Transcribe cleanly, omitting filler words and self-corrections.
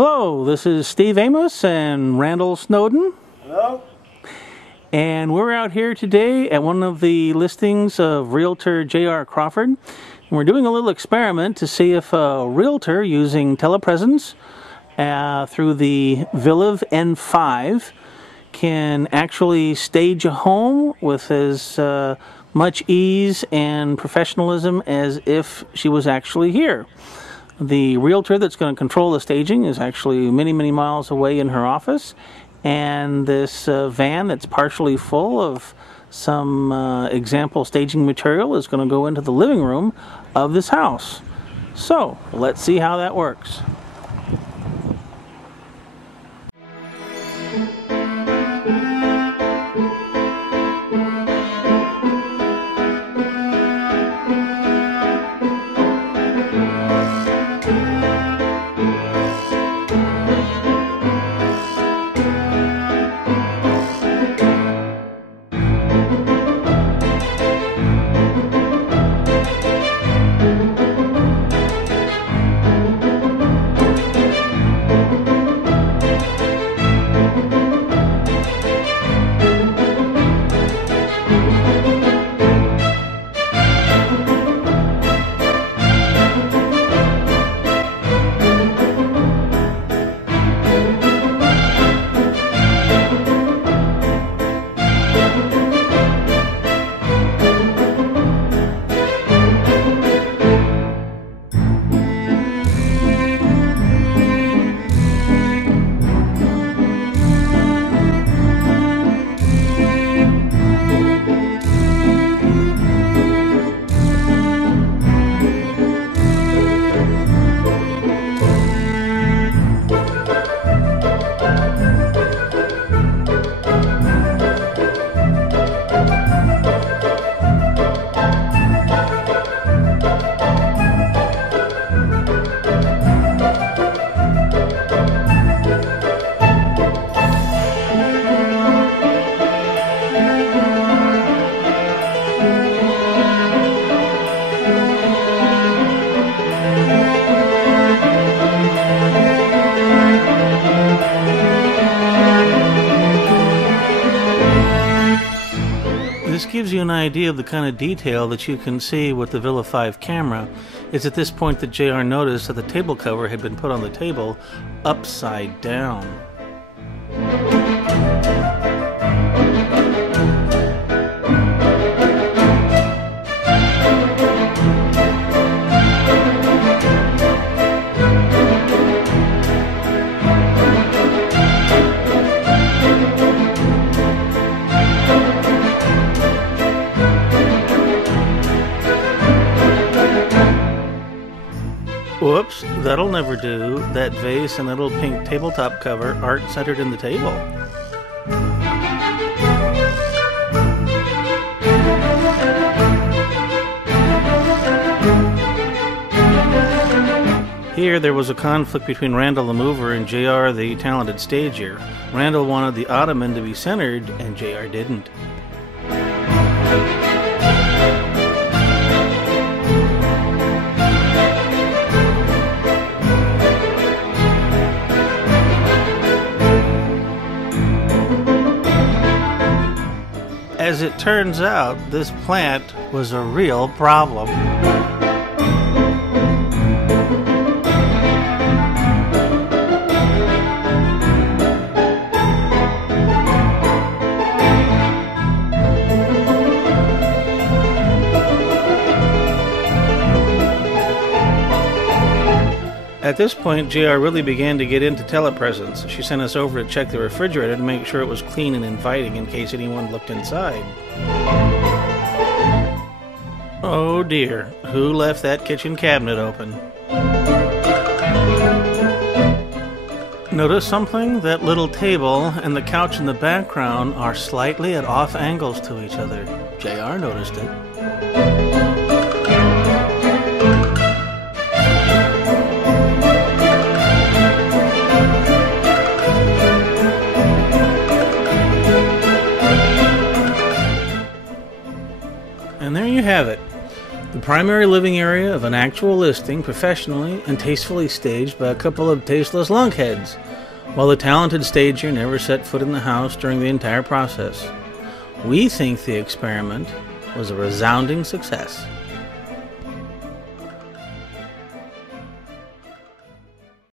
Hello, this is Steve Amos and Randall Snowden. Hello. And we're out here today at one of the listings of Realtor J.R. Crawford. And we're doing a little experiment to see if a realtor using Telepresence through the Viliv N5 can actually stage a home with as much ease and professionalism as if she was actually here. The realtor that's going to control the staging is actually many, many miles away in her office, and this van that's partially full of some example staging material is going to go into the living room of this house. So let's see how that works. This gives you an idea of the kind of detail that you can see with the Viliv N5 camera. It's at this point that JR noticed that the table cover had been put on the table upside down. Whoops, that'll never do. That vase and that little pink tabletop cover aren't centered in the table. Here there was a conflict between Randall the mover and JR the talented stager. Randall wanted the ottoman to be centered and JR didn't. As it turns out, this plant was a real problem. At this point, JR really began to get into Telepresence. She sent us over to check the refrigerator to make sure it was clean and inviting in case anyone looked inside. Oh dear, who left that kitchen cabinet open? Notice something? That little table and the couch in the background are slightly at off angles to each other. JR noticed it. And there you have it. The primary living area of an actual listing professionally and tastefully staged by a couple of tasteless lunkheads, while the talented stager never set foot in the house during the entire process. We think the experiment was a resounding success.